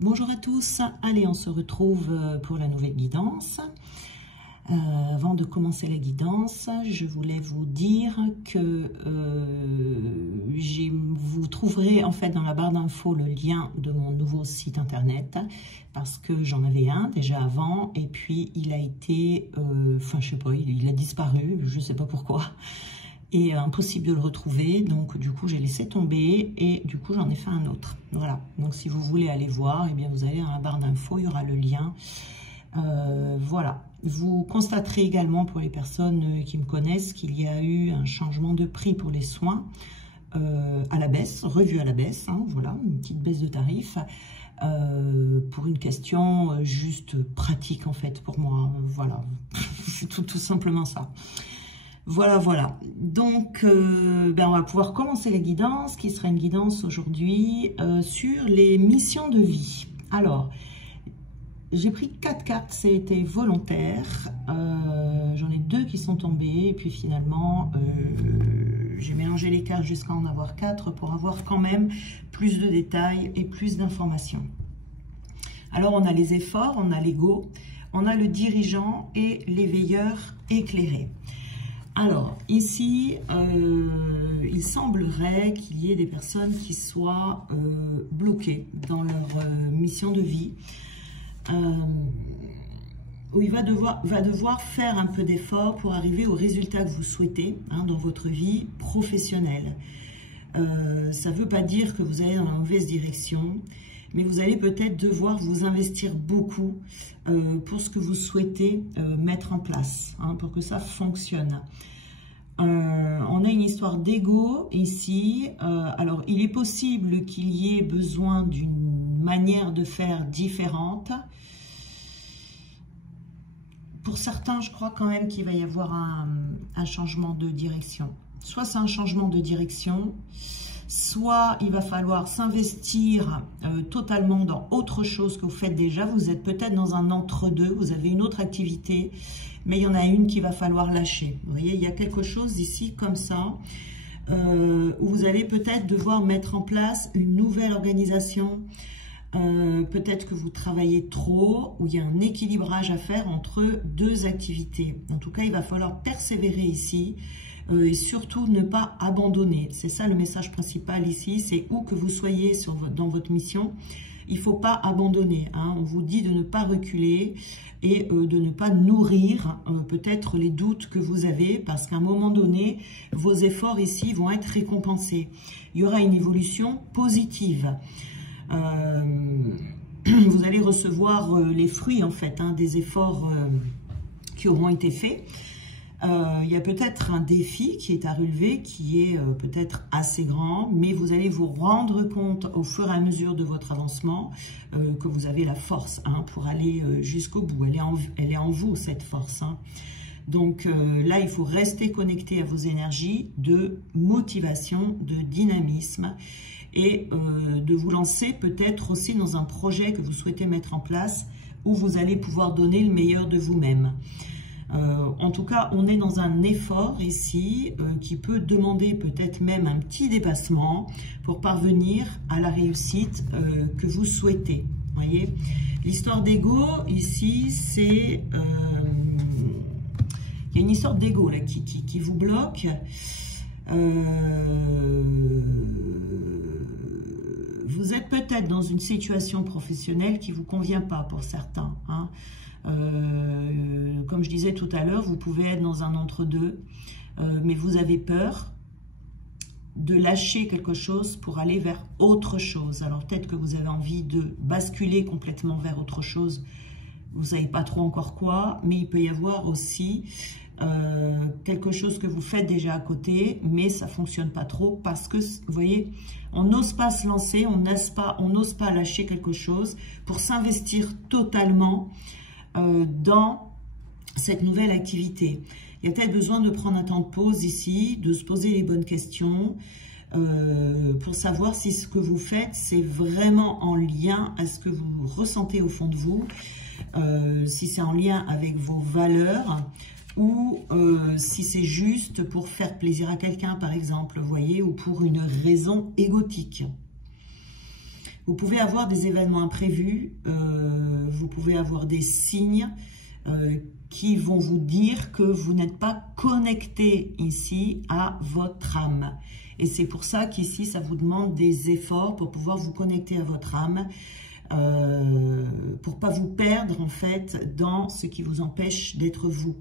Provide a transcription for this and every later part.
Bonjour à tous, allez on se retrouve pour la nouvelle guidance. Avant de commencer la guidance, je voulais vous dire que vous trouverez en fait dans la barre d'infos le lien de mon nouveau site internet parce que j'en avais un déjà avant et puis il a été, enfin je sais pas, il a disparu, je sais pas pourquoi. Et impossible de le retrouver, donc du coup j'ai laissé tomber et du coup j'en ai fait un autre. Voilà, donc si vous voulez aller voir, eh bien vous allez dans la barre d'infos, il y aura le lien. Voilà, vous constaterez également pour les personnes qui me connaissent qu'il y a eu un changement de prix pour les soins à la baisse, revu à la baisse, hein, voilà, une petite baisse de tarif. Pour une question juste pratique en fait pour moi, voilà, c'est tout simplement ça. Voilà. Donc, on va pouvoir commencer la guidance, qui sera une guidance aujourd'hui sur les missions de vie. Alors, j'ai pris 4 cartes, ça a été volontaire. J'en ai 2 qui sont tombées, et puis finalement, j'ai mélangé les cartes jusqu'à en avoir 4 pour avoir quand même plus de détails et plus d'informations. Alors, on a les efforts, on a l'ego, on a le dirigeant et l'éveilleur éclairé. Alors, ici, il semblerait qu'il y ait des personnes qui soient bloquées dans leur mission de vie, où il va devoir faire un peu d'effort pour arriver au résultat que vous souhaitez dans votre vie professionnelle. Ça ne veut pas dire que vous allez dans la mauvaise direction, mais vous allez peut-être devoir vous investir beaucoup pour ce que vous souhaitez mettre en place, pour que ça fonctionne. On a une histoire d'ego ici. Alors, il est possible qu'il y ait besoin d'une manière de faire différente. Pour certains, je crois quand même qu'il va y avoir un changement de direction. Soit c'est un changement de direction, soit il va falloir s'investir totalement dans autre chose que vous faites déjà. Vous êtes peut-être dans un entre-deux, vous avez une autre activité, mais il y en a une qu'il va falloir lâcher. Vous voyez, il y a quelque chose ici comme ça, où vous allez peut-être devoir mettre en place une nouvelle organisation. Peut-être que vous travaillez trop, ou il y a un équilibrage à faire entre 2 activités. En tout cas, il va falloir persévérer ici. Et surtout ne pas abandonner. C'est ça le message principal ici, c'est où que vous soyez dans votre mission, il ne faut pas abandonner. On vous dit de ne pas reculer et de ne pas nourrir peut-être les doutes que vous avez, parce qu'à un moment donné, vos efforts ici vont être récompensés. Il y aura une évolution positive. Vous allez recevoir les fruits en fait des efforts qui auront été faits. Il y a peut-être un défi qui est à relever, qui est peut-être assez grand, mais vous allez vous rendre compte au fur et à mesure de votre avancement que vous avez la force pour aller jusqu'au bout. Elle est en vous, cette force. Donc là, il faut rester connecté à vos énergies de motivation, de dynamisme et de vous lancer peut-être aussi dans un projet que vous souhaitez mettre en place où vous allez pouvoir donner le meilleur de vous-même. En tout cas, on est dans un effort ici qui peut demander peut-être même un petit dépassement pour parvenir à la réussite que vous souhaitez. Voyez, l'histoire d'ego ici, c'est il y a une histoire d'ego là qui vous bloque. Vous êtes peut-être dans une situation professionnelle qui ne vous convient pas pour certains. Comme je disais tout à l'heure, vous pouvez être dans un entre-deux, mais vous avez peur de lâcher quelque chose pour aller vers autre chose. Alors peut-être que vous avez envie de basculer complètement vers autre chose, vous ne savez pas trop encore quoi, mais il peut y avoir aussi quelque chose que vous faites déjà à côté, mais ça ne fonctionne pas trop parce que, vous voyez, on n'ose pas se lancer, on n'ose pas lâcher quelque chose pour s'investir totalement dans cette nouvelle activité. Il y a peut-être besoin de prendre un temps de pause ici, de se poser les bonnes questions pour savoir si ce que vous faites, c'est vraiment en lien à ce que vous ressentez au fond de vous, si c'est en lien avec vos valeurs ou si c'est juste pour faire plaisir à quelqu'un, par exemple, vous voyez, ou pour une raison égotique. Vous pouvez avoir des événements imprévus, vous pouvez avoir des signes qui vont vous dire que vous n'êtes pas connecté ici à votre âme. Et c'est pour ça qu'ici, ça vous demande des efforts pour pouvoir vous connecter à votre âme, pour pas vous perdre en fait dans ce qui vous empêche d'être vous.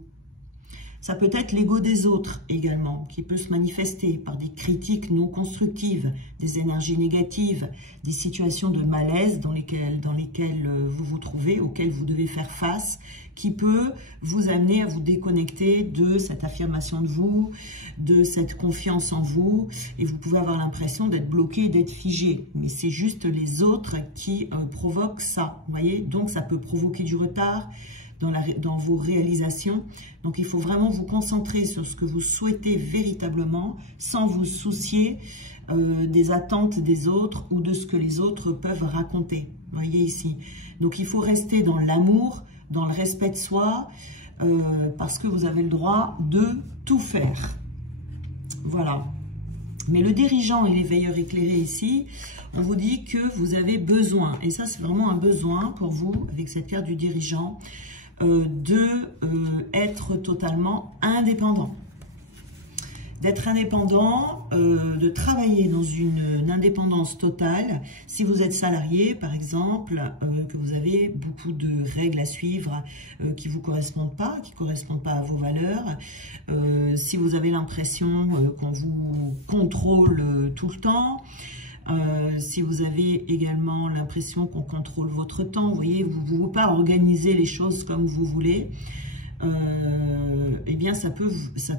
Ça peut être l'ego des autres également, qui peut se manifester par des critiques non constructives, des énergies négatives, des situations de malaise dans lesquelles vous vous trouvez, auxquelles vous devez faire face, qui peut vous amener à vous déconnecter de cette affirmation de vous, de cette confiance en vous, et vous pouvez avoir l'impression d'être bloqué, d'être figé. Mais c'est juste les autres qui provoquent ça, vous voyez. Donc ça peut provoquer du retard dans vos réalisations. Donc il faut vraiment vous concentrer sur ce que vous souhaitez véritablement, sans vous soucier des attentes des autres ou de ce que les autres peuvent raconter. Vous voyez ici. Donc il faut rester dans l'amour, dans le respect de soi, parce que vous avez le droit de tout faire. Voilà. Mais le dirigeant et l'éveilleur éclairé ici, on vous dit que vous avez besoin, et ça c'est vraiment un besoin pour vous, avec cette carte du dirigeant, être totalement indépendant. D'être indépendant, de travailler dans une indépendance totale. Si vous êtes salarié, par exemple, que vous avez beaucoup de règles à suivre qui ne vous correspondent pas, qui ne correspondent pas à vos valeurs, si vous avez l'impression qu'on vous contrôle tout le temps, si vous avez également l'impression qu'on contrôle votre temps, vous voyez, vous ne pouvez pas organiser les choses comme vous voulez, eh bien ça peut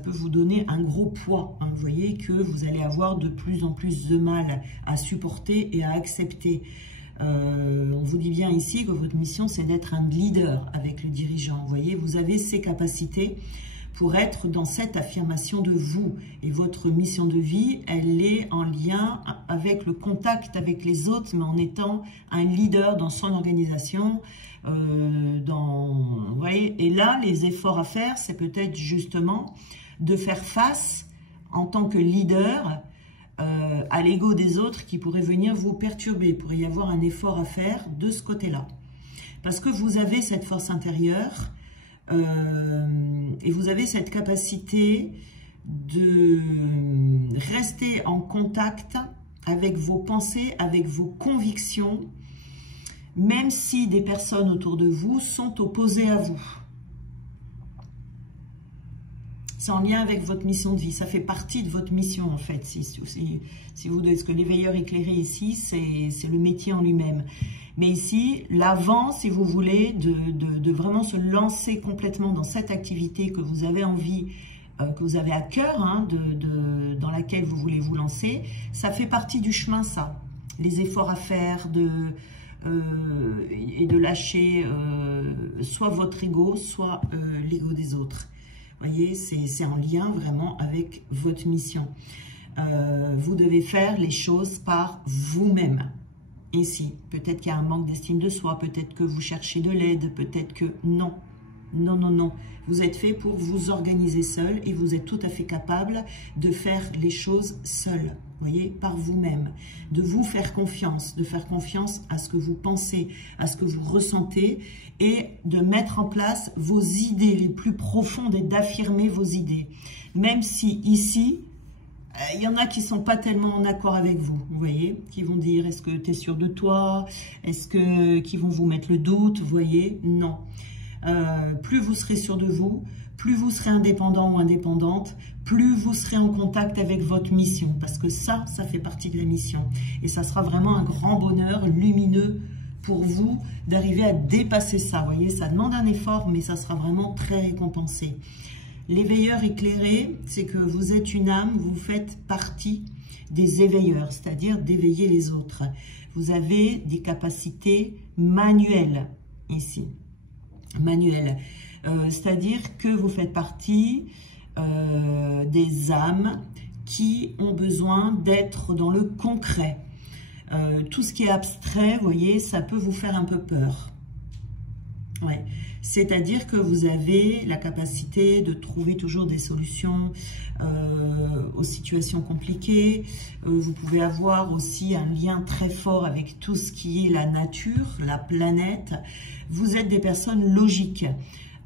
vous donner un gros poids, hein. Vous voyez que vous allez avoir de plus en plus de mal à supporter et à accepter. On vous dit bien ici que votre mission c'est d'être un leader avec le dirigeant, vous voyez, vous avez ces capacités pour être dans cette affirmation de vous. Et votre mission de vie, elle est en lien avec le contact avec les autres, mais en étant un leader dans son organisation. Vous voyez, et là, les efforts à faire, c'est peut-être justement de faire face en tant que leader à l'ego des autres qui pourrait venir vous perturber. Il pourrait y avoir un effort à faire de ce côté-là. Parce que vous avez cette force intérieure, et vous avez cette capacité de rester en contact avec vos pensées, avec vos convictions, même si des personnes autour de vous sont opposées à vous. C'est en lien avec votre mission de vie, ça fait partie de votre mission en fait. Si vous devez, ce que l'éveilleur éclairé ici, c'est le métier en lui-même. Mais ici, l'avant, si vous voulez, de vraiment se lancer complètement dans cette activité que vous avez envie, que vous avez à cœur, hein, dans laquelle vous voulez vous lancer, ça fait partie du chemin, ça. Les efforts à faire, et de lâcher soit votre ego, soit l'ego des autres. Vous voyez, c'est en lien vraiment avec votre mission. Vous devez faire les choses par vous-même. Ici, peut-être qu'il y a un manque d'estime de soi, peut-être que vous cherchez de l'aide, peut-être que non. Non, non, non. Vous êtes fait pour vous organiser seul et vous êtes tout à fait capable de faire les choses seul. Vous voyez, par vous-même. De vous faire confiance, de faire confiance à ce que vous pensez, à ce que vous ressentez et de mettre en place vos idées les plus profondes et d'affirmer vos idées. Même si ici, il y en a qui ne sont pas tellement en accord avec vous, vous voyez, qui vont dire, est-ce que tu es sûr de toi? Est-ce que, qui vont vous mettre le doute, vous voyez? Non. Plus vous serez sûr de vous, plus vous serez indépendant ou indépendante, plus vous serez en contact avec votre mission, parce que ça fait partie de la mission. Et ça sera vraiment un grand bonheur lumineux pour vous d'arriver à dépasser ça, vous voyez, ça demande un effort, mais ça sera vraiment très récompensé. L'éveilleur éclairé, c'est que vous êtes une âme, vous faites partie des éveilleurs, c'est-à-dire d'éveiller les autres. Vous avez des capacités manuelles ici. Manuelles, c'est-à-dire que vous faites partie des âmes qui ont besoin d'être dans le concret. Tout ce qui est abstrait, vous voyez, ça peut vous faire un peu peur. Ouais. C'est-à-dire que vous avez la capacité de trouver toujours des solutions aux situations compliquées. Vous pouvez avoir aussi un lien très fort avec tout ce qui est la nature, la planète. Vous êtes des personnes logiques,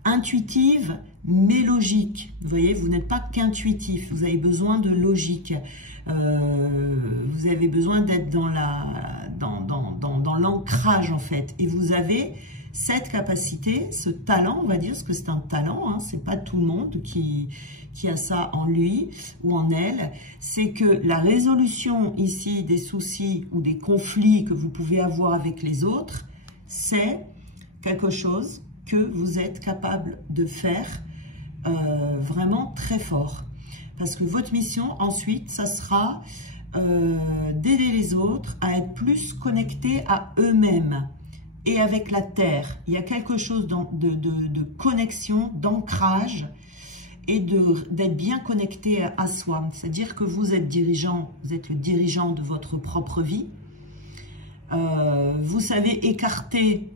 intuitives, mais logiques. Vous voyez, vous n'êtes pas qu'intuitif, vous avez besoin de logique. Vous avez besoin d'être dans l'ancrage en fait. Et vous avez cette capacité, ce talent, on va dire, parce que c'est un talent, hein, c'est pas tout le monde qui a ça en lui ou en elle, c'est que la résolution ici des soucis ou des conflits que vous pouvez avoir avec les autres, c'est quelque chose que vous êtes capable de faire vraiment très fort. Parce que votre mission, ensuite, ça sera d'aider les autres à être plus connectés à eux-mêmes et avec la Terre. Il y a quelque chose de connexion, d'ancrage et d'être bien connecté à soi. C'est-à-dire que vous êtes dirigeant, vous êtes le dirigeant de votre propre vie. Vous savez écarter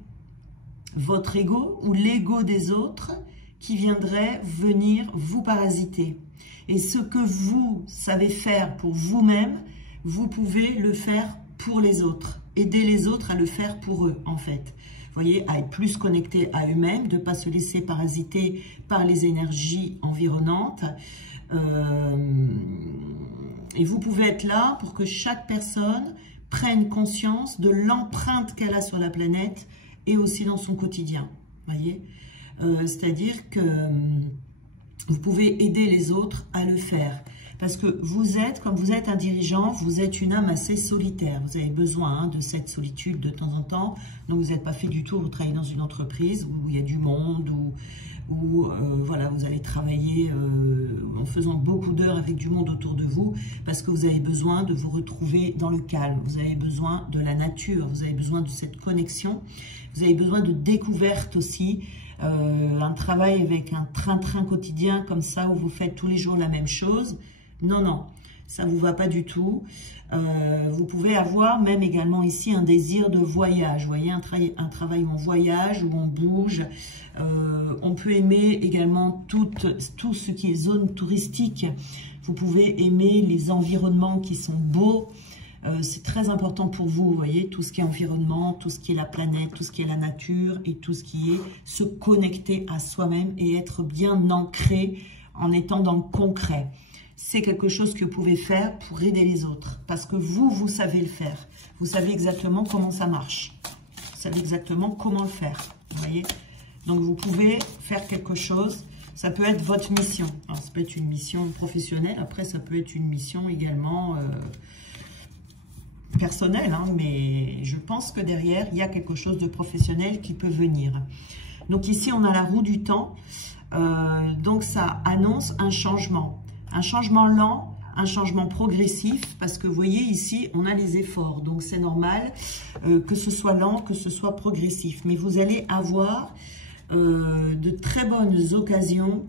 votre ego ou l'ego des autres qui viendraient venir vous parasiter. Et ce que vous savez faire pour vous-même, vous pouvez le faire pour les autres. Aider les autres à le faire pour eux, en fait. Vous voyez, à être plus connectés à eux-mêmes, de ne pas se laisser parasiter par les énergies environnantes. Et vous pouvez être là pour que chaque personne prenne conscience de l'empreinte qu'elle a sur la planète et aussi dans son quotidien. Voyez, c'est-à-dire que vous pouvez aider les autres à le faire. Parce que vous êtes, comme vous êtes un dirigeant, vous êtes une âme assez solitaire. Vous avez besoin de cette solitude de temps en temps. Donc vous n'êtes pas fait du tout, vous travaillez dans une entreprise où il y a du monde, où voilà, vous allez travailler en faisant beaucoup d'heures avec du monde autour de vous, parce que vous avez besoin de vous retrouver dans le calme. Vous avez besoin de la nature, vous avez besoin de cette connexion. Vous avez besoin de découverte aussi. Un travail avec un train-train quotidien comme ça, où vous faites tous les jours la même chose. Non, non, ça ne vous va pas du tout. Vous pouvez avoir même également ici un désir de voyage. Vous voyez, un travail où on voyage, où on bouge. On peut aimer également tout ce qui est zone touristique. Vous pouvez aimer les environnements qui sont beaux. C'est très important pour vous, vous voyez, tout ce qui est environnement, tout ce qui est la planète, tout ce qui est la nature et tout ce qui est se connecter à soi-même et être bien ancré en étant dans le concret. C'est quelque chose que vous pouvez faire pour aider les autres. Parce que vous savez le faire. Vous savez exactement comment ça marche. Vous savez exactement comment le faire. Vous voyez? Donc, vous pouvez faire quelque chose. Ça peut être votre mission. Alors, ça peut être une mission professionnelle. Après, ça peut être une mission également personnelle. Hein, mais je pense que derrière, il y a quelque chose de professionnel qui peut venir. Donc, ici, on a la roue du temps. Donc, ça annonce un changement. Un changement lent, un changement progressif, parce que vous voyez ici, on a les efforts. Donc, c'est normal que ce soit lent, que ce soit progressif. Mais vous allez avoir de très bonnes occasions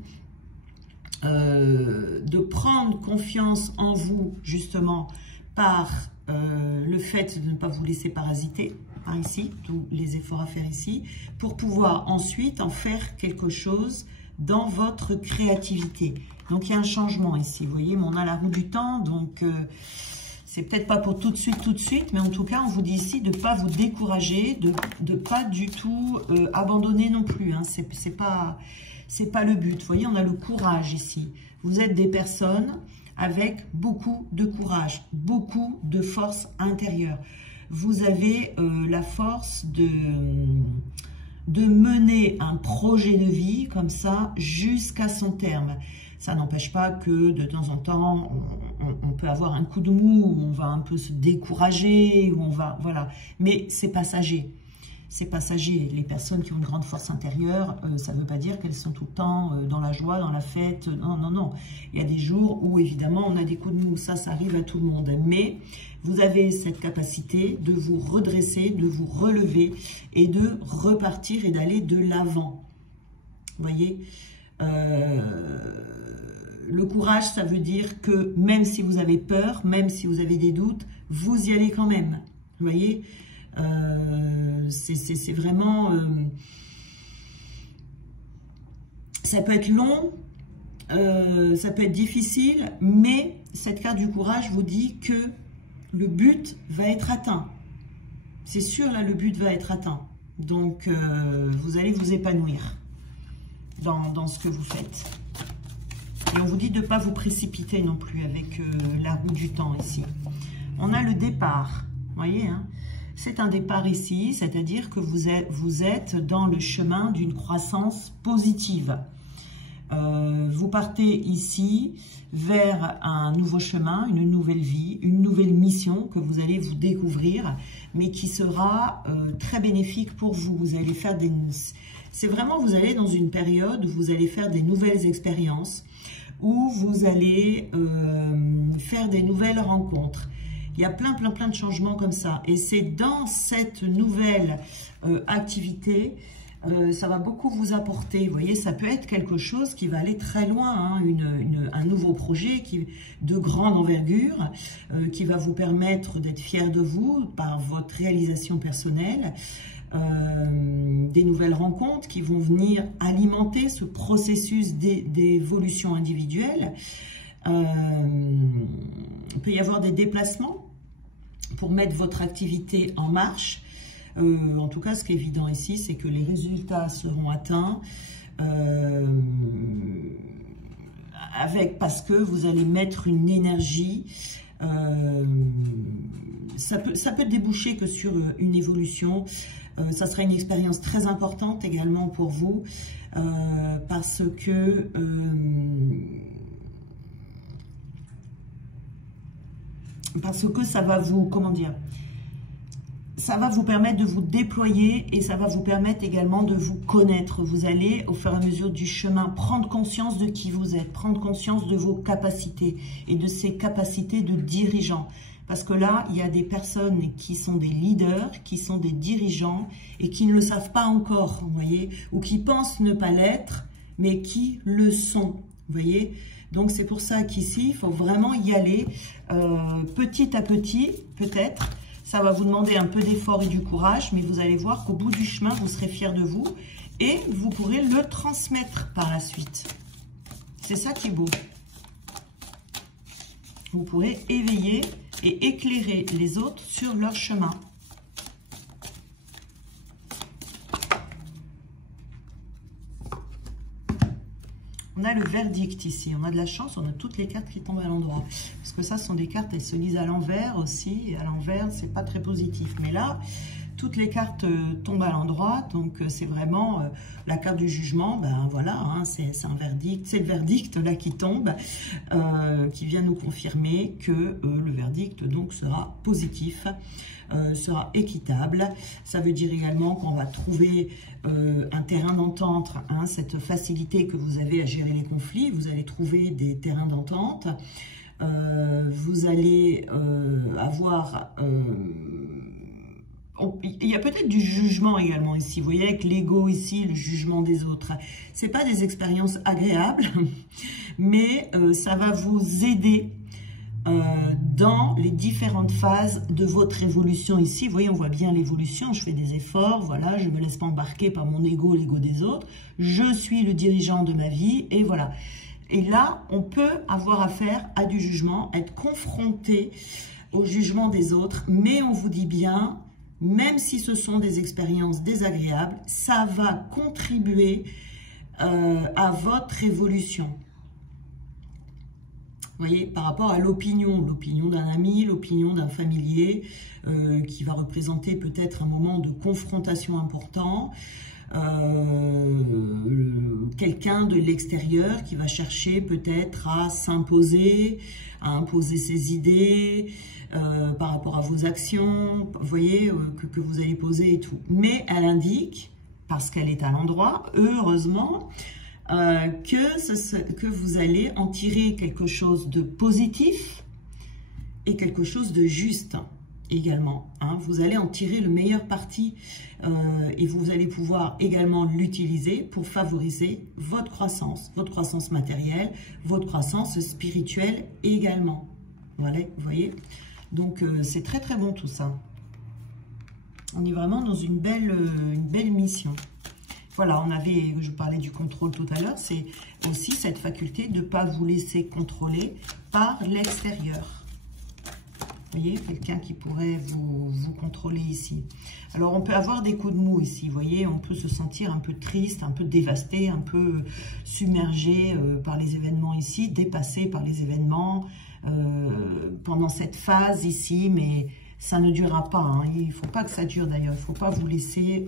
de prendre confiance en vous, justement, par le fait de ne pas vous laisser parasiter, par ici, tous les efforts à faire ici, pour pouvoir ensuite en faire quelque chose dans votre créativité. Donc, il y a un changement ici. Vous voyez, on a la roue du temps. Donc, c'est peut-être pas pour tout de suite. Mais en tout cas, on vous dit ici de ne pas vous décourager, de ne pas du tout abandonner non plus. Hein. C'est pas le but. Vous voyez, on a le courage ici. Vous êtes des personnes avec beaucoup de courage, beaucoup de force intérieure. Vous avez la force de mener un projet de vie comme ça jusqu'à son terme. Ça n'empêche pas que de temps en temps, on peut avoir un coup de mou, où on va un peu se décourager, où on va, voilà. Mais c'est passager. C'est passager. Les personnes qui ont une grande force intérieure, ça ne veut pas dire qu'elles sont tout le temps dans la joie, dans la fête. Non, non, non. Il y a des jours où, évidemment, on a des coups de mou. Ça arrive à tout le monde. Mais vous avez cette capacité de vous redresser, de vous relever et de repartir et d'aller de l'avant. Vous voyez ? Le courage, ça veut dire que même si vous avez peur, même si vous avez des doutes, vous y allez quand même. Vous voyez, c'est vraiment... Ça peut être long, ça peut être difficile, mais cette carte du courage vous dit que le but va être atteint. C'est sûr, là, le but va être atteint. Donc, vous allez vous épanouir dans ce que vous faites. Et on vous dit de ne pas vous précipiter non plus avec la roue du temps ici. On a le départ, vous voyez, hein, c'est un départ ici, c'est-à-dire que vous êtes dans le chemin d'une croissance positive. Vous partez ici vers un nouveau chemin, une nouvelle vie, une nouvelle mission que vous allez vous découvrir, mais qui sera très bénéfique pour vous. Vous allez faire des... C'est vraiment, vous allez dans une période où vous allez faire des nouvelles expériences, où vous allez faire des nouvelles rencontres. Il y a plein de changements comme ça. Et c'est dans cette nouvelle activité, ça va beaucoup vous apporter. Vous voyez, ça peut être quelque chose qui va aller très loin, hein, un nouveau projet de grande envergure, qui va vous permettre d'être fier de vous par votre réalisation personnelle. Des nouvelles rencontres qui vont venir alimenter ce processus d'évolution individuelle. Il peut y avoir des déplacements pour mettre votre activité en marche. En tout cas, ce qui est évident ici, c'est que les résultats seront atteints parce que vous allez mettre une énergie. Ça peut déboucher que sur une évolution. Ça sera une expérience très importante également pour vous parce que ça va vous, comment dire, ça va vous permettre de vous déployer et ça va vous permettre également de vous connaître. Vous allez, au fur et à mesure du chemin, prendre conscience de qui vous êtes, prendre conscience de vos capacités et de ces capacités de dirigeant. Parce que là, il y a des personnes qui sont des leaders, qui sont des dirigeants et qui ne le savent pas encore, vous voyez, ou qui pensent ne pas l'être, mais qui le sont, vous voyez. Donc, c'est pour ça qu'ici, il faut vraiment y aller petit à petit, peut-être. Ça va vous demander un peu d'effort et du courage, mais vous allez voir qu'au bout du chemin, vous serez fiers de vous et vous pourrez le transmettre par la suite. C'est ça qui est beau. Vous pourrez éveiller et éclairer les autres sur leur chemin. On a le verdict ici, on a de la chance, on a toutes les cartes qui tombent à l'endroit. Parce que ça, ce sont des cartes, elles se lisent à l'envers aussi, et à l'envers, c'est pas très positif. Mais là, toutes les cartes tombent à l'endroit, donc c'est vraiment la carte du jugement, ben voilà, hein, c'est un verdict, c'est le verdict là qui tombe, qui vient nous confirmer que le verdict donc sera positif, sera équitable. Ça veut dire également qu'on va trouver un terrain d'entente, hein, cette facilité que vous avez à gérer les conflits, vous allez trouver des terrains d'entente, vous allez avoir... il y a peut-être du jugement également ici, vous voyez, avec l'ego ici, le jugement des autres. C'est pas des expériences agréables, mais ça va vous aider dans les différentes phases de votre évolution ici. Vous voyez, on voit bien l'évolution, je fais des efforts, voilà, je ne me laisse pas embarquer par mon ego, l'ego des autres. Je suis le dirigeant de ma vie, et voilà. Et là, on peut avoir affaire à du jugement, être confronté au jugement des autres, mais on vous dit bien... Même si ce sont des expériences désagréables, ça va contribuer à votre évolution. Vous voyez, par rapport à l'opinion d'un ami, l'opinion d'un familier, qui va représenter peut-être un moment de confrontation important, quelqu'un de l'extérieur qui va chercher peut-être à s'imposer, à imposer ses idées, par rapport à vos actions, vous voyez, que vous allez poser et tout. Mais elle indique, parce qu'elle est à l'endroit, heureusement, que vous allez en tirer quelque chose de positif et quelque chose de juste également. Hein. Vous allez en tirer le meilleur parti et vous allez pouvoir également l'utiliser pour favoriser votre croissance matérielle, votre croissance spirituelle également. Voilà, vous voyez. Donc, c'est très très bon tout ça. On est vraiment dans une belle mission. Voilà, je parlais du contrôle tout à l'heure, c'est aussi cette faculté de ne pas vous laisser contrôler par l'extérieur. Vous voyez, quelqu'un qui pourrait vous contrôler ici. Alors, on peut avoir des coups de mou ici, vous voyez, on peut se sentir un peu triste, un peu dévasté, un peu submergé par les événements ici, dépassé par les événements pendant cette phase ici, mais ça ne durera pas. Hein. Il ne faut pas que ça dure d'ailleurs, il ne faut pas vous laisser...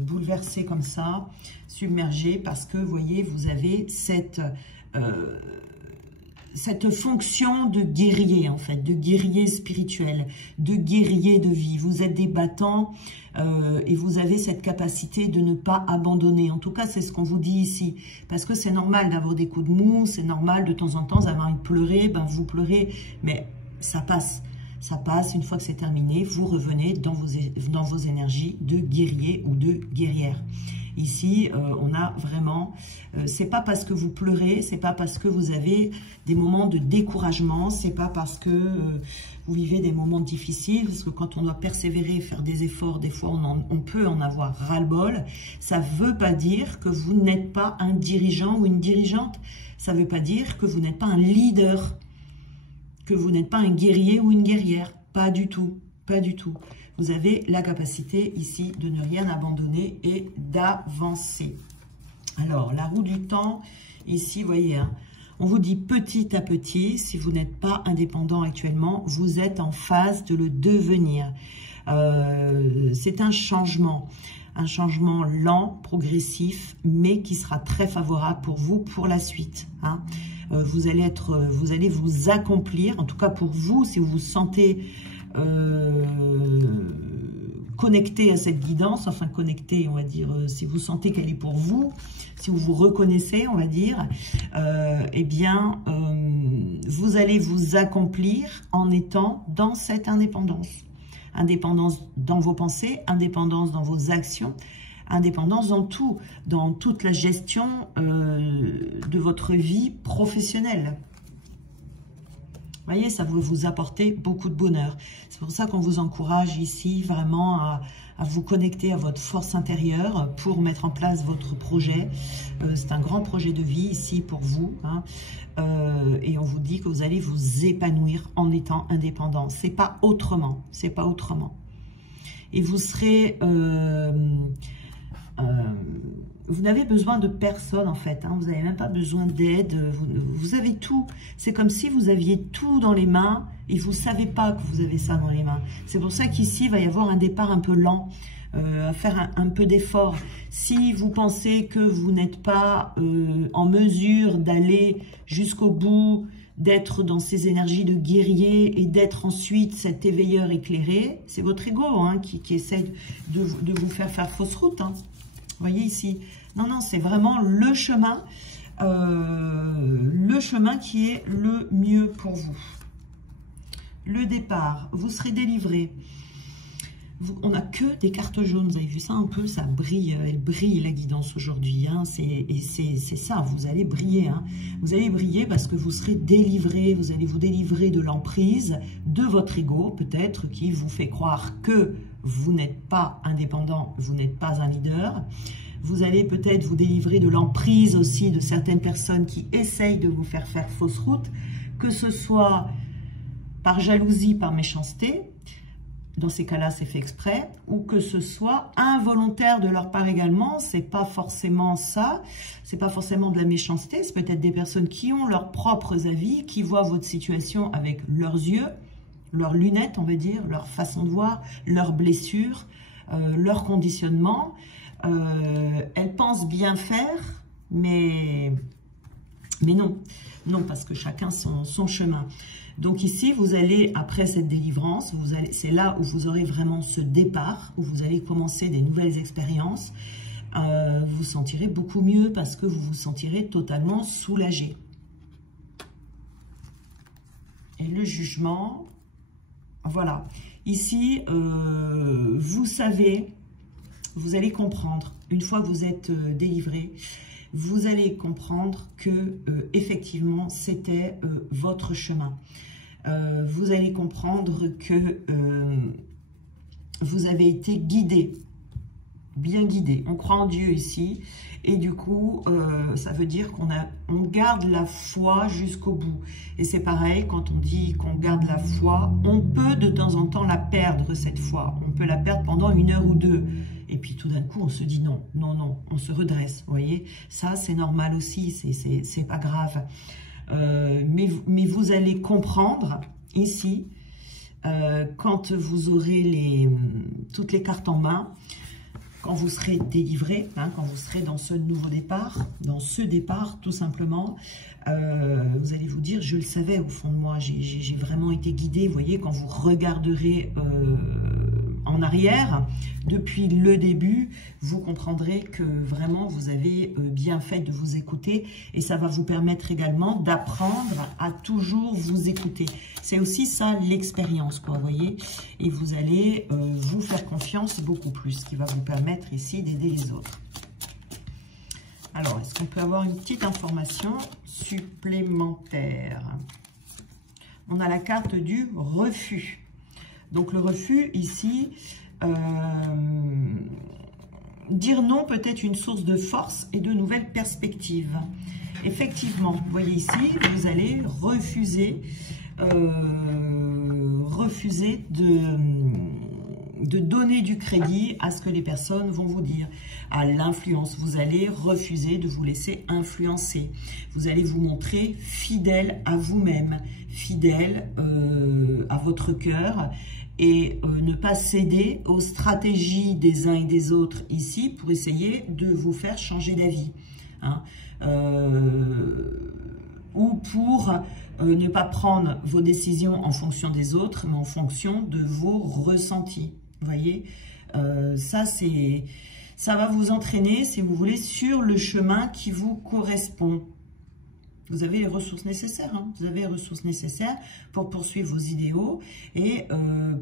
bouleverser comme ça, submerger, parce que, vous voyez, vous avez cette fonction de guerrier, en fait, de guerrier spirituel, de guerrier de vie. Vous êtes des battants et vous avez cette capacité de ne pas abandonner. En tout cas, c'est ce qu'on vous dit ici. Parce que c'est normal d'avoir des coups de mou, c'est normal de temps en temps d'avoir envie de pleurer, ben vous pleurez, mais ça passe. Ça passe, une fois que c'est terminé, vous revenez dans vos énergies de guerrier ou de guerrière. Ici, on a vraiment, c'est pas parce que vous pleurez, c'est pas parce que vous avez des moments de découragement, c'est pas parce que vous vivez des moments difficiles, parce que quand on doit persévérer, faire des efforts, des fois on peut en avoir ras-le-bol. Ça veut pas dire que vous n'êtes pas un dirigeant ou une dirigeante, ça veut pas dire que vous n'êtes pas un leader, que vous n'êtes pas un guerrier ou une guerrière. Pas du tout, pas du tout. Vous avez la capacité ici de ne rien abandonner et d'avancer. Alors, la roue du temps, ici, vous voyez, hein, on vous dit petit à petit, si vous n'êtes pas indépendant actuellement, vous êtes en phase de le devenir. C'est un changement lent, progressif, mais qui sera très favorable pour vous pour la suite. Hein. Vous allez vous accomplir, en tout cas pour vous, si vous vous sentez connecté à cette guidance, enfin connecté, on va dire, si vous sentez qu'elle est pour vous, si vous vous reconnaissez, on va dire, eh bien, vous allez vous accomplir en étant dans cette indépendance. Indépendance dans vos pensées, indépendance dans vos actions, indépendance dans tout, dans toute la gestion de votre vie professionnelle. Vous voyez, ça va vous apporter beaucoup de bonheur. C'est pour ça qu'on vous encourage ici vraiment à vous connecter à votre force intérieure pour mettre en place votre projet. C'est un grand projet de vie ici pour vous. Hein. Et on vous dit que vous allez vous épanouir en étant indépendant. C'est pas autrement. C'est pas autrement. Et vous serez... vous n'avez besoin de personne en fait, hein. Vous n'avez même pas besoin d'aide, vous avez tout. C'est comme si vous aviez tout dans les mains et vous ne savez pas que vous avez ça dans les mains. C'est pour ça qu'ici, il va y avoir un départ un peu lent, à faire un peu d'effort. Si vous pensez que vous n'êtes pas en mesure d'aller jusqu'au bout, d'être dans ces énergies de guerrier et d'être ensuite cet éveilleur éclairé, c'est votre ego hein, qui essaie de vous faire fausse route. Hein. Vous voyez ici, non, non, c'est vraiment le chemin qui est le mieux pour vous. Le départ, vous serez délivré. On n'a que des cartes jaunes, vous avez vu ça un peu, ça brille, elle brille la guidance aujourd'hui. Hein, c'est ça, vous allez briller. Hein. Vous allez briller parce que vous serez délivré, vous allez vous délivrer de l'emprise de votre ego, peut-être, qui vous fait croire que vous n'êtes pas indépendant, vous n'êtes pas un leader. Vous allez peut-être vous délivrer de l'emprise aussi de certaines personnes qui essayent de vous faire fausse route, que ce soit par jalousie, par méchanceté, dans ces cas-là c'est fait exprès, ou que ce soit involontaire de leur part également, c'est pas forcément ça, c'est pas forcément de la méchanceté, c'est peut-être des personnes qui ont leurs propres avis, qui voient votre situation avec leurs yeux, leurs lunettes, on va dire, leur façon de voir, leurs blessures, leur conditionnement. Elles pensent bien faire, mais non. Non, parce que chacun son chemin. Donc ici, vous allez, après cette délivrance, c'est là où vous aurez vraiment ce départ, où vous allez commencer des nouvelles expériences. Vous vous sentirez beaucoup mieux parce que vous vous sentirez totalement soulagé. Et le jugement... Voilà, ici, vous savez, vous allez comprendre, une fois que vous êtes délivré, vous allez comprendre que effectivement, c'était votre chemin. Vous allez comprendre que vous avez été guidé. bien guidé. On croit en Dieu ici. Et du coup, ça veut dire on garde la foi jusqu'au bout. Et c'est pareil, quand on dit qu'on garde la foi, on peut de temps en temps la perdre, cette foi. On peut la perdre pendant 1 heure ou 2. Et puis tout d'un coup, on se dit non, non, non, on se redresse. Vous voyez, ça c'est normal aussi, c'est pas grave. Mais vous allez comprendre ici, quand vous aurez toutes les cartes en main, quand vous serez délivré, hein, quand vous serez dans ce nouveau départ, dans ce départ tout simplement, vous allez vous dire, je le savais au fond de moi, j'ai vraiment été guidé. Vous voyez, quand vous regarderez en arrière, depuis le début, vous comprendrez que vraiment vous avez bien fait de vous écouter et ça va vous permettre également d'apprendre à toujours vous écouter. C'est aussi ça l'expérience, quoi, vous voyez, et vous allez vous faire confiance beaucoup plus, ce qui va vous permettre ici d'aider les autres. Alors, est-ce qu'on peut avoir une petite information supplémentaire? On a la carte du refus. Donc, le refus, ici, dire non peut être une source de force et de nouvelles perspectives. Effectivement, vous voyez ici, vous allez refuser de donner du crédit à ce que les personnes vont vous dire, à l'influence. Vous allez refuser de vous laisser influencer. Vous allez vous montrer fidèle à vous-même, fidèle à votre cœur et ne pas céder aux stratégies des uns et des autres ici pour essayer de vous faire changer d'avis. Hein. Ou pour ne pas prendre vos décisions en fonction des autres, mais en fonction de vos ressentis. Vous voyez, ça va vous entraîner, si vous voulez, sur le chemin qui vous correspond. Vous avez les ressources nécessaires, hein. Vous avez les ressources nécessaires pour poursuivre vos idéaux et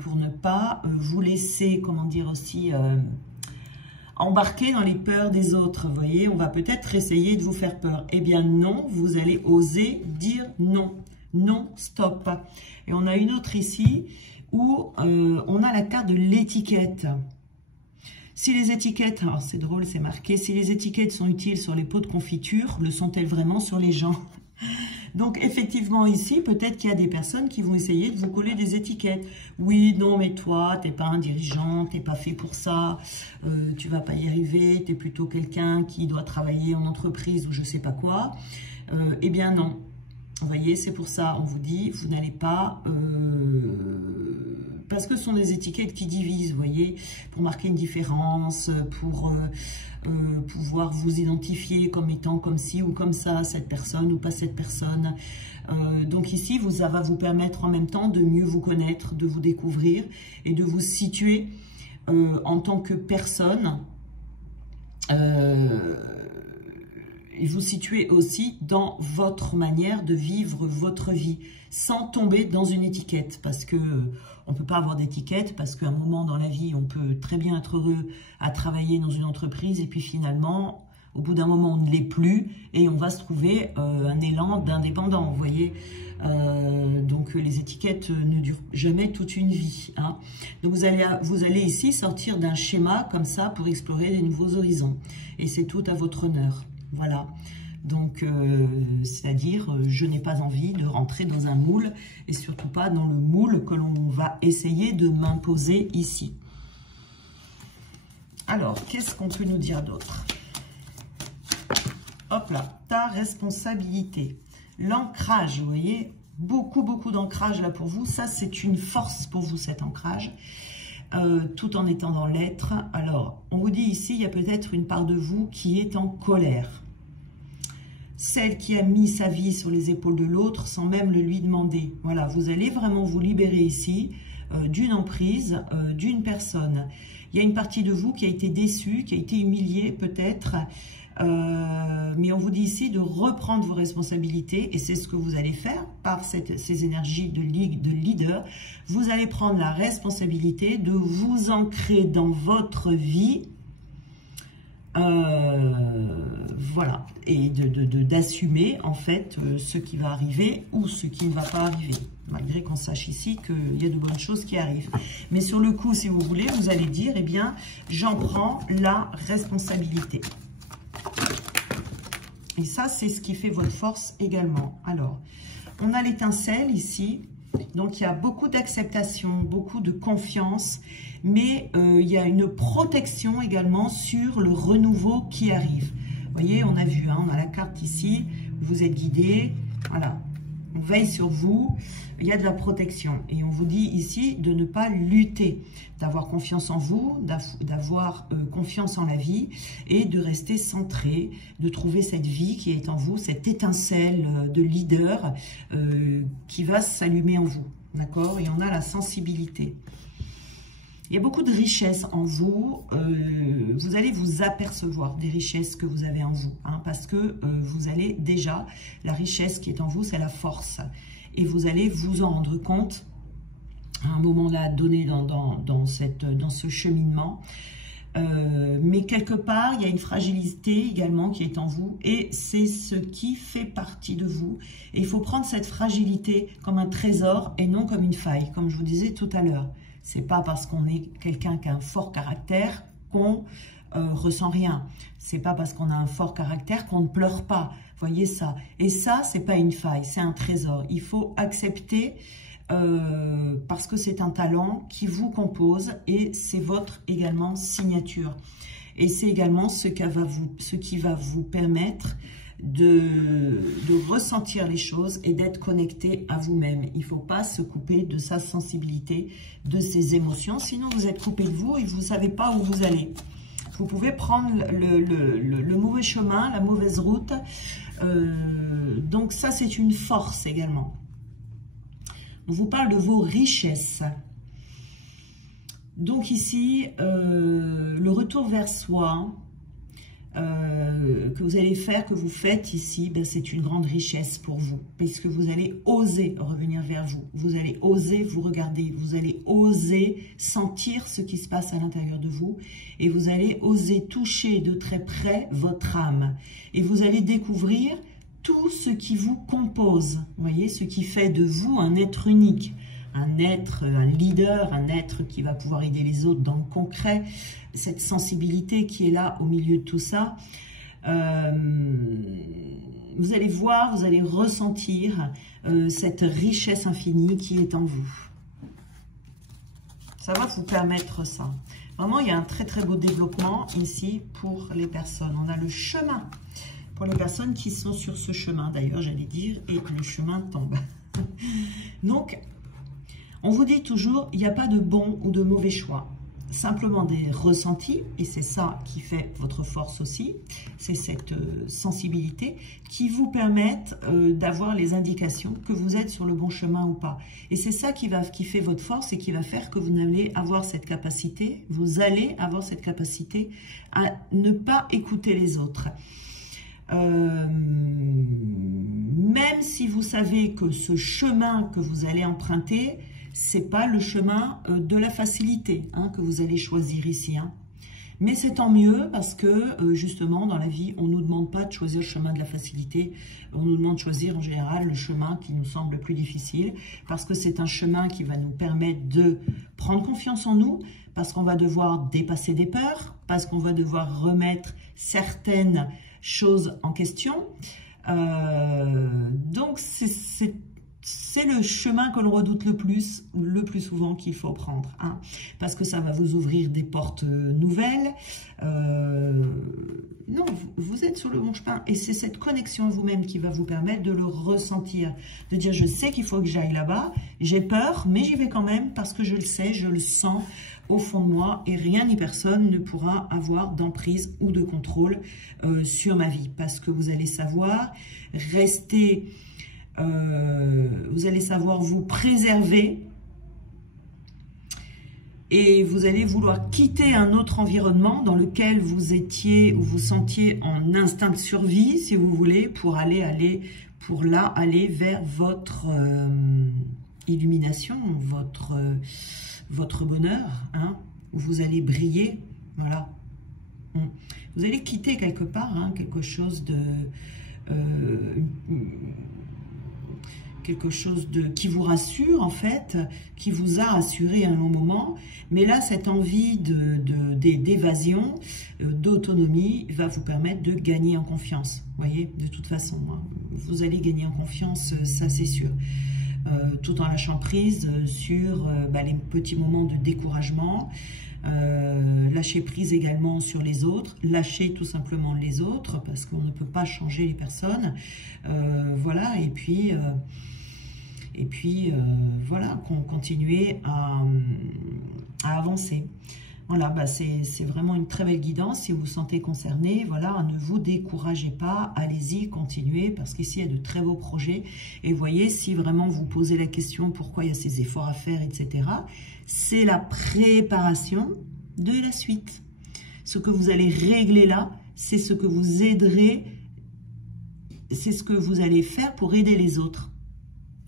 pour ne pas vous laisser, comment dire aussi, embarquer dans les peurs des autres. Vous voyez, on va peut-être essayer de vous faire peur. Eh bien non, vous allez oser dire non. Non, stop. Et on a une autre ici où on a la carte de l'étiquette. Si les étiquettes, alors c'est drôle, c'est marqué, si les étiquettes sont utiles sur les pots de confiture, le sont-elles vraiment sur les gens? Donc effectivement ici, peut-être qu'il y a des personnes qui vont essayer de vous coller des étiquettes. Oui, non, mais toi, t'es pas un dirigeant, t'es pas fait pour ça, tu vas pas y arriver, t'es plutôt quelqu'un qui doit travailler en entreprise ou je sais pas quoi. Eh bien non. Vous voyez, c'est pour ça, on vous dit, vous n'allez pas... parce que ce sont des étiquettes qui divisent, vous voyez, pour marquer une différence, pour pouvoir vous identifier comme étant comme ci ou comme ça, cette personne ou pas cette personne. Donc ici, ça va vous permettre en même temps de mieux vous connaître, de vous découvrir et de vous situer en tant que personne. Et vous situer aussi dans votre manière de vivre votre vie, sans tomber dans une étiquette, parce que on ne peut pas avoir d'étiquette, parce qu'à un moment dans la vie, on peut très bien être heureux à travailler dans une entreprise, et puis finalement, au bout d'un moment, on ne l'est plus, et on va se trouver un élan d'indépendant, vous voyez. Donc les étiquettes ne durent jamais toute une vie. Hein. Donc vous allez ici sortir d'un schéma comme ça pour explorer des nouveaux horizons, et c'est tout à votre honneur. Voilà, donc c'est-à-dire je n'ai pas envie de rentrer dans un moule et surtout pas dans le moule que l'on va essayer de m'imposer ici. Alors, qu'est-ce qu'on peut nous dire d'autre? Hop là, ta responsabilité. L'ancrage, vous voyez, beaucoup d'ancrage là pour vous. Ça, c'est une force pour vous, cet ancrage. Tout en étant dans l'être. Alors, on vous dit ici, il y a peut-être une part de vous qui est en colère. Celle qui a mis sa vie sur les épaules de l'autre sans même le lui demander. Voilà, vous allez vraiment vous libérer ici d'une emprise, d'une personne. Il y a une partie de vous qui a été déçue, qui a été humiliée peut-être, mais on vous dit ici de reprendre vos responsabilités et c'est ce que vous allez faire par ces énergies de leader. Vous allez prendre la responsabilité de vous ancrer dans votre vie Voilà, et d'assumer en fait ce qui va arriver ou ce qui ne va pas arriver, malgré qu'on sache ici qu'il y a de bonnes choses qui arrivent. Mais sur le coup, si vous voulez, vous allez dire, eh bien, j'en prends la responsabilité. Et ça, c'est ce qui fait votre force également. Alors, on a l'étincelle ici. Donc, il y a beaucoup d'acceptation, beaucoup de confiance, mais il y a une protection également sur le renouveau qui arrive. Vous voyez, on a vu, hein, on a la carte ici, vous êtes guidé, voilà. On veille sur vous, il y a de la protection. Et on vous dit ici de ne pas lutter, d'avoir confiance en vous, d'avoir confiance en la vie et de rester centré, de trouver cette vie qui est en vous, cette étincelle de leader qui va s'allumer en vous. D'accord? Et on a la sensibilité. Il y a beaucoup de richesses en vous. Vous allez vous apercevoir des richesses que vous avez en vous. Hein, parce que vous allez déjà, la richesse qui est en vous, c'est la force. Et vous allez vous en rendre compte à un moment là donné dans ce cheminement. Mais quelque part, il y a une fragilité également qui est en vous. Et c'est ce qui fait partie de vous. Et il faut prendre cette fragilité comme un trésor et non comme une faille, comme je vous disais tout à l'heure. C'est pas parce qu'on est quelqu'un qui a un fort caractère qu'on ressent rien. C'est pas parce qu'on a un fort caractère qu'on ne pleure pas. Voyez ça. Et ça, c'est pas une faille, c'est un trésor. Il faut accepter parce que c'est un talent qui vous compose et c'est votre également signature. Et c'est également ce qui va vous permettre de ressentir les choses et d'être connecté à vous-même. Il ne faut pas se couper de sa sensibilité, de ses émotions, sinon vous êtes coupé de vous et vous ne savez pas où vous allez. Vous pouvez prendre le mauvais chemin, la mauvaise route. Donc ça, c'est une force également. On vous parle de vos richesses. Donc ici, le retour vers soi, que vous allez faire, que vous faites ici, ben c'est une grande richesse pour vous, parce que vous allez oser revenir vers vous, vous allez oser vous regarder, vous allez oser sentir ce qui se passe à l'intérieur de vous, et vous allez oser toucher de très près votre âme, et vous allez découvrir tout ce qui vous compose, vous voyez, ce qui fait de vous un être unique, un être, un leader, un être qui va pouvoir aider les autres dans le concret, cette sensibilité qui est là au milieu de tout ça. Vous allez voir, vous allez ressentir cette richesse infinie qui est en vous. Ça va vous permettre ça. Vraiment, il y a un très très beau développement ici pour les personnes. On a le chemin pour les personnes qui sont sur ce chemin, d'ailleurs, j'allais dire, et le chemin tombe. Donc, on vous dit toujours, il n'y a pas de bon ou de mauvais choix. Simplement des ressentis, et c'est ça qui fait votre force aussi, c'est cette sensibilité qui vous permettent d'avoir les indications que vous êtes sur le bon chemin ou pas. Et c'est ça qui fait votre force et qui va faire que vous allez avoir cette capacité, à ne pas écouter les autres. Même si vous savez que ce chemin que vous allez emprunter, c'est pas le chemin de la facilité hein, que vous allez choisir ici. Hein. Mais c'est tant mieux parce que justement dans la vie, on ne nous demande pas de choisir le chemin de la facilité. On nous demande de choisir en général le chemin qui nous semble le plus difficile parce que c'est un chemin qui va nous permettre de prendre confiance en nous, parce qu'on va devoir dépasser des peurs, parce qu'on va devoir remettre certaines choses en question. Donc c'est le chemin que l'on redoute le plus souvent qu'il faut prendre, hein, parce que ça va vous ouvrir des portes nouvelles. Non, vous êtes sur le bon chemin, et c'est cette connexion à vous-même qui va vous permettre de le ressentir, de dire je sais qu'il faut que j'aille là-bas, j'ai peur, mais j'y vais quand même parce que je le sais, je le sens au fond de moi, et rien ni personne ne pourra avoir d'emprise ou de contrôle sur ma vie, parce que vous allez savoir rester... vous allez savoir vous préserver et vous allez vouloir quitter un autre environnement dans lequel vous étiez ou vous sentiez en instinct de survie, si vous voulez, pour aller vers votre illumination, votre bonheur, hein, où vous allez briller, voilà. vous allez quitter quelque part, hein, quelque chose de qui vous rassure en fait, qui vous a rassuré un long moment, mais là cette envie d'évasion, d'autonomie va vous permettre de gagner en confiance. Vous voyez, de toute façon, hein, vous allez gagner en confiance, ça c'est sûr. Tout en lâchant prise sur les petits moments de découragement, lâcher prise également sur les autres, lâcher tout simplement les autres parce qu'on ne peut pas changer les personnes, voilà, et puis voilà, continuer à avancer. Voilà, c'est vraiment une très belle guidance. Si vous vous sentez concerné, voilà, ne vous découragez pas, allez-y, continuez, parce qu'ici, il y a de très beaux projets. Et vous voyez, si vraiment vous posez la question pourquoi il y a ces efforts à faire, etc., c'est la préparation de la suite. Ce que vous allez régler là, c'est ce que vous aiderez, c'est ce que vous allez faire pour aider les autres.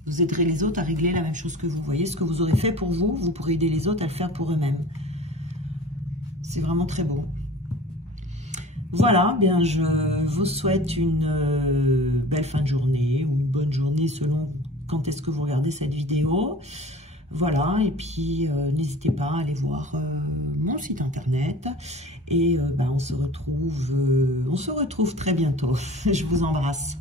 Vous aiderez les autres à régler la même chose que vous. Vous voyez, ce que vous aurez fait pour vous, vous pourrez aider les autres à le faire pour eux-mêmes. C'est vraiment très beau. Voilà, bien, je vous souhaite une belle fin de journée ou une bonne journée selon quand est-ce que vous regardez cette vidéo. Voilà, et puis n'hésitez pas à aller voir mon site internet. Et on se retrouve très bientôt. Je vous embrasse.